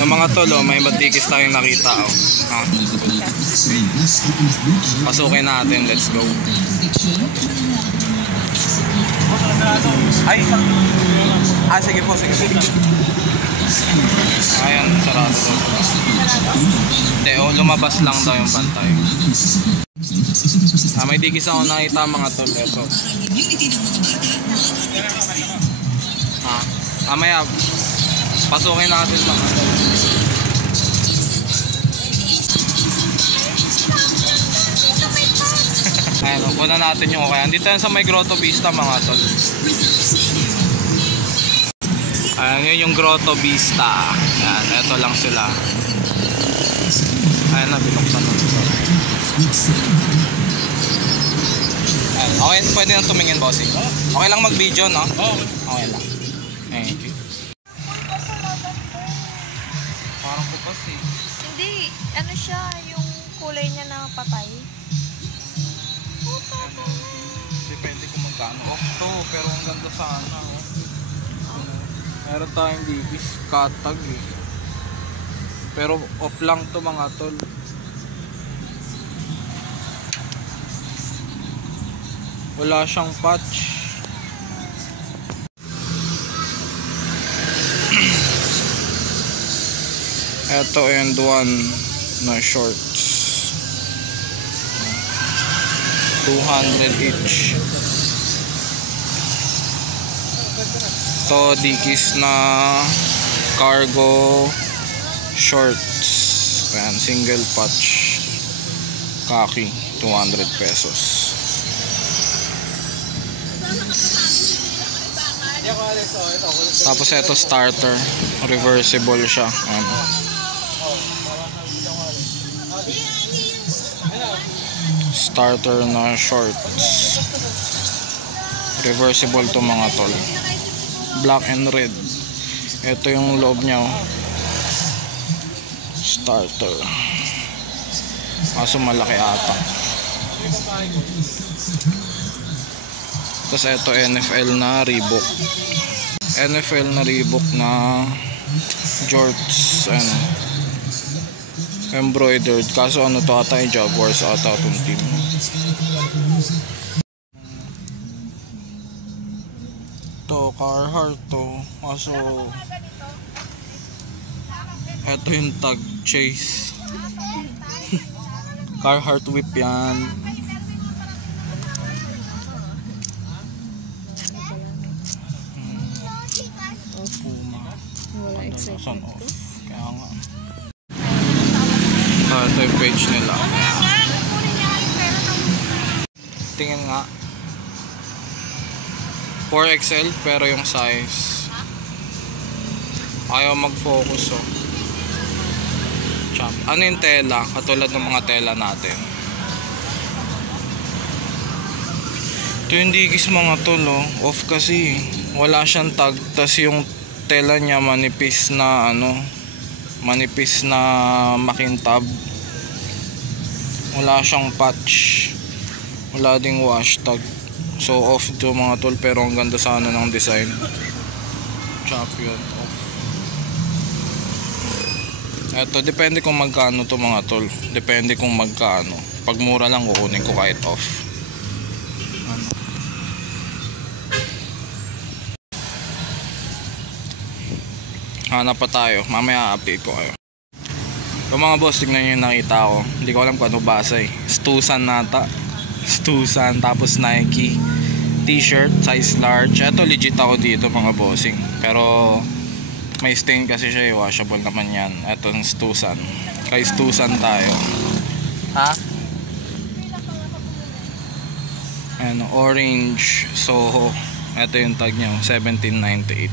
Yung mga tol, oh, may madikis tayong nakita. Oh. Ha? Pasukin natin, let's go. Ay, sige po, sige po. Ayan, sarado po. Hindi, oh, lumabas lang daw yung pantay. May dikis ako nakita mga tol. Ito. Mamaya, pasukin natin mga tol. Ayan, kuna natin yung okay. Andito yan sa may Grotto Vista mga tol. Ayan, yun yung Grotto Vista. Ayan, eto lang sila. Ayan na, binuksan na. Ayan, okay, pwede na tumingin bossing. Okay lang mag-video, no? Okay lang. Thank you. Parang kupas eh. Hindi, ano siya, yung kulay niya na patay. Depende kung magkano off to, pero ang ganda sana oh. Meron tayong dikis katag eh. Pero off lang to mga tol. Wala siyang patch. Ito and one na shorts. 200 each. Ito dikis na cargo shorts. Ayan, single patch. Khaki, 200 pesos. Tapos ito starter, reversible siya. Ayan. Starter na shorts, reversible to mga tol, black and red. Ito yung loob nya oh. Starter, kaso malaki ata. Tapos ito NFL na Reebok, NFL na Reebok na shorts, ano, embroidered, kaso ano to ata yung Jaguars ata itong team. To Carhartt to, kaso eto yung tag Chase. Carhartt whip yan. Puma. Off. Kaya nga ito yung page nila. Tingin nga 4XL pero yung size ayaw mag-focus oh. Ano yung tela? Katulad ng mga tela natin. Ito yung dikis mga tol oh. Off kasi wala siyang tag. Tas yung tela niya manipis na ano, manipis na makintab. Wala siyang patch, wala ding wash tag. So off to mga tol, pero ang ganda sana ng design. Champion off. Eto, depende kung magkano to mga tol. Depende kung magkano. Pag mura lang kukunin ko kahit off. Ano? Hanap pa tayo, mamaya update ko kayo. So mga boss, tignan nyo yung nakita ko. Hindi ko alam kung ano basa eh. Stusan nata. Stusan, tapos Nike t-shirt, size large. Ito legit ako dito mga bossing. Pero may stain kasi siya eh. Washable naman yan. Ito yung Stusan. Kay Stusan tayo. Ha? Ano, orange Soho. Ito yung tag nyo, 1798.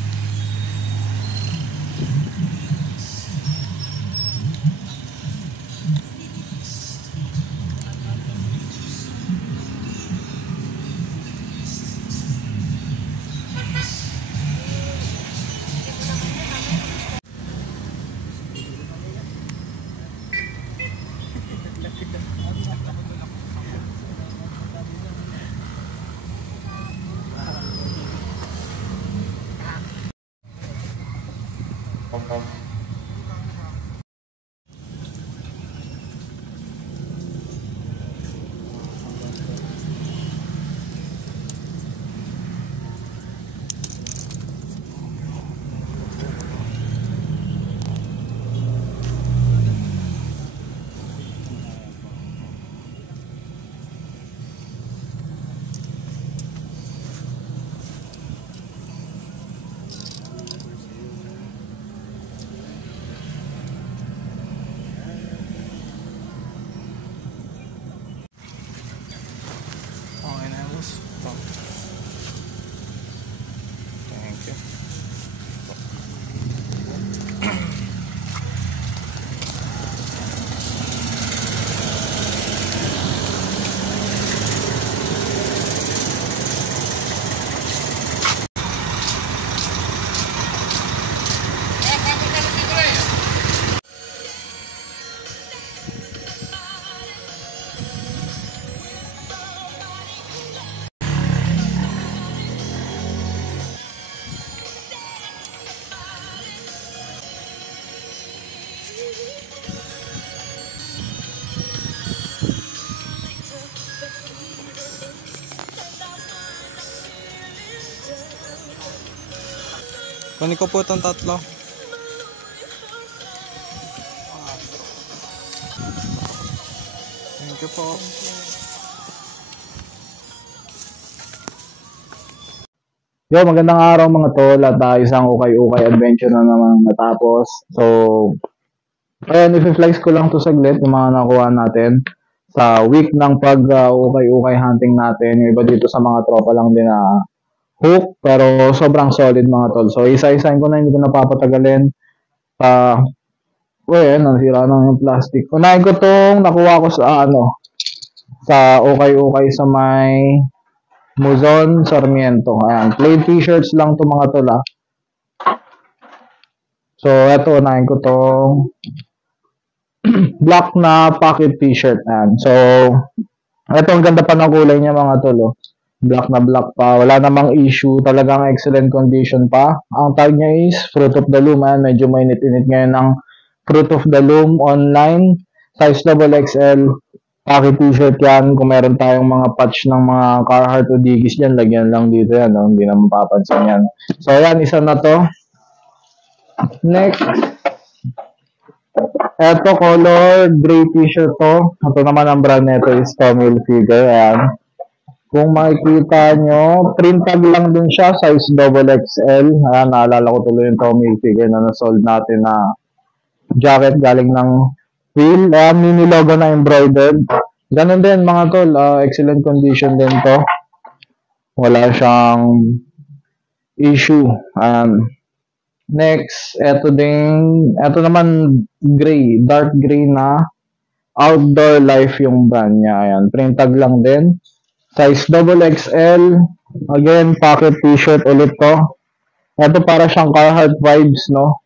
Kunin ko po itong tatlo. Thank you po. Yo, magandang araw mga tol at isang ukay-ukay adventure na naman natapos. So, ayan, i-flex ko lang to saglit yung mga nakuha natin sa week ng pag-ukay-ukay hunting natin. Yung iba dito sa mga tropa lang din na hook, pero sobrang solid mga tol. So, isa-isahin ko na, hindi ko napapatagalin. Nasira na yung plastic. Unahin ko tong nakuha ko sa sa ukay-ukay sa may Muzon, Sarmiento. Ayan, plain t-shirts lang to mga tol. So, eto, unahin ko tong black na pocket t-shirt. Ayan. So, eto, ang ganda pa ng kulay niya mga tol. Black na black pa. Wala namang issue. Talagang excellent condition pa. Ang tag niya is Fruit of the Loom. Ayan, medyo mainit-init ngayon ng Fruit of the Loom online. Size XXL. Pocket t-shirt yan. Kung meron tayong mga patch ng mga Carhartt o Dickies dyan, lagyan lang dito yan. Hindi na mapapansin yan. So, ayan, isa na to. Next. Eto, color gray t-shirt to. Ito naman ang brand nito is Tommy Hilfiger. Ayan. Kung makikita nyo, print tag lang din siya. Size XXL. Ayan, naalala ko tuloy yung Tommy Hilfiger na nasold natin na jacket galing ng Wheel. Mini logo na embroidered. Ganun din mga tol. Excellent condition din to. Wala siyang issue. Next, eto naman gray. Dark gray na Outdoor Life yung brand niya. Ayan. Print tag lang din. Size XXL. Again, pocket t-shirt ulit to. Eto para siyang Carhartt vibes, no?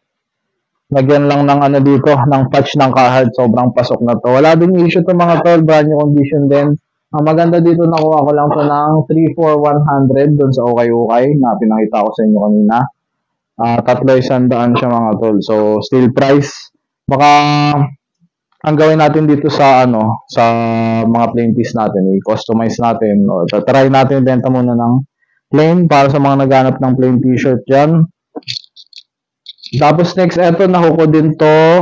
Lagyan lang ng dito, ng patch ng Carhartt, sobrang pasok na to. Wala din issue to mga tol, brand new condition din. Ang maganda dito, nakuha ko lang to ng 34100 dun sa ukay-ukay na pinakita ko sa inyo kanina. 3,100 siya mga tol. So, still price. Baka ang gawin natin dito sa sa mga plain tees natin, i-customize natin o try natin ibenta muna ng plain para sa mga naghanap ng plain t-shirt dyan. Tapos next, eto nakuko din to.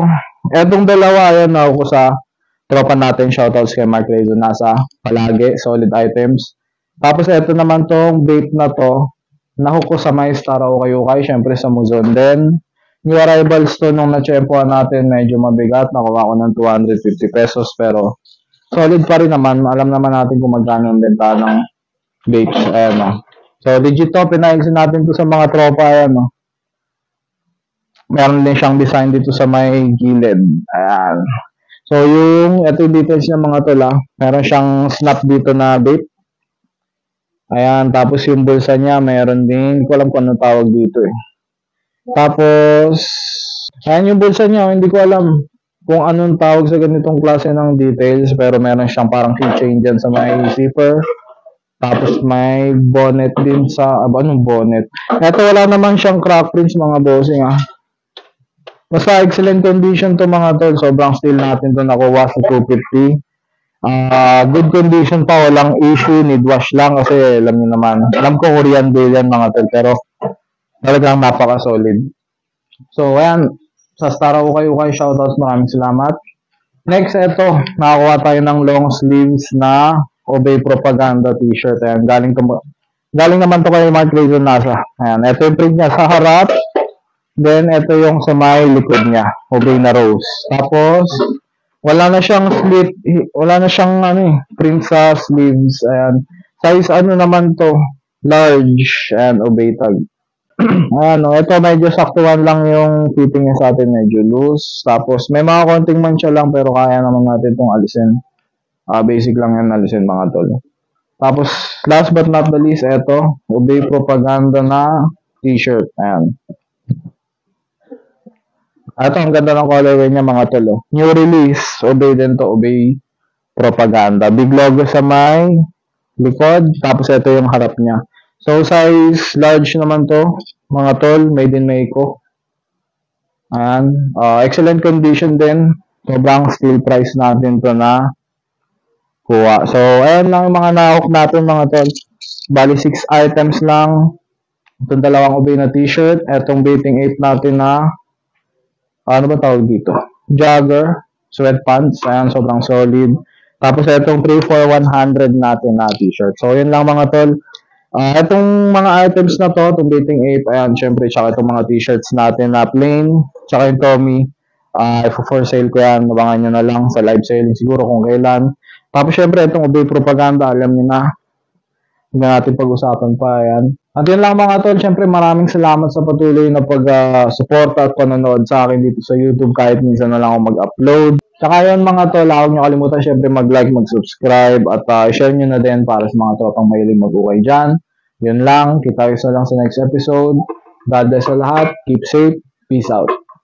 Etong dalawa, ayan, nakuko sa tropa natin. Shoutouts kay Mark Rezo, nasa palagi, solid items. Tapos eto naman tong vape na to. Nakuko sa may Star ukay-ukay, syempre sa Muzon. Then, new arrivals to nung na-tsempohan natin, medyo mabigat. Nakuha ko ng 250 pesos, pero solid pa rin naman. Alam naman natin kung magkano ang benta ng vapes. Ayan, So, legit to, pinailsin natin to sa mga tropa, ayan, Meron din siyang design dito sa may gilid. Ayan. So, ito yung details ng mga tol, Meron siyang snap dito na vape. Ayan. Tapos yung bulsa niya, meron din. Hindi ko alam kung anong tawag dito Tapos, ayan yung bulsa niya. Hindi ko alam kung anong tawag sa ganitong klase ng details. Pero meron siyang parang keychain dyan sa may zipper. Tapos may bonnet din sa, anong bonnet? Ito wala naman siyang crack prints mga bossing Basta excellent condition to mga tol. Sobrang steel natin to nakuha sa 250. Good condition pa. Walang issue. Need wash lang kasi alam niyo naman. Alam ko Korean deal yan mga tol. Pero talagang napaka-solid. So ayan. Sa Star ukay-ukay shoutouts. Maraming salamat. Next, eto. Nakakuha tayo ng long sleeves na Obey Propaganda t-shirt. Ayan. Galing naman to kay Mark Reason Nasa. Ayan. Eto yung print niya sa harap. Then, ito yung sa may likod niya. Obey na rose. Tapos, wala na siyang slit. Wala na siyang print sa sleeves. Ayan. Size naman to? Large. Ayan, obey tag. Ayan, ito medyo saktuhan lang yung fitting niya sa atin. Medyo loose. Tapos, may mga konting mancha lang pero kaya naman natin itong alisin. Basic lang yan alisin mga tol. Tapos, last but not the least, ito. Obey Propaganda na t-shirt. Ayan. Ito, ang ganda ng colorway niya mga tol. New release. Obey din to. Obey Propaganda. Big logo sa may likod. Tapos ito yung harap niya. So, size large naman to. Mga tol. Made in Mexico. Ayan. Excellent condition din. Sobrang steel price natin to na kuha. So, ayan lang yung mga nahawak natin mga tol. Bali, 6 items lang. Itong dalawang ube na t-shirt. Itong Beating 8 natin na, ano ba tawag dito? Jogger, sweatpants. Ayan, sobrang solid. Tapos itong 34100 natin na t-shirt. So, yun lang mga tol. Itong mga items na to, itong Beating 8, ayan, syempre, tsaka itong mga t-shirts natin na plain, tsaka yung Tommy, if for sale ko yan, abangan nyo na lang sa live selling siguro kung kailan. Tapos syempre, itong Ubay Propaganda, alam nyo na, hindi natin pag-usapan pa, ayan. At yun lang mga tol, syempre maraming salamat sa patuloy na pag-suporta at panonood sa akin dito sa YouTube kahit minsan na lang ako mag-upload. Tsaka yun mga tol, huwag nyo kalimutan syempre mag-like, mag-subscribe at share nyo na din para sa mga tropang mahilig mag-ukay dyan. Yun lang, kita isa lang sa next episode. God bless sa lahat, keep safe, peace out.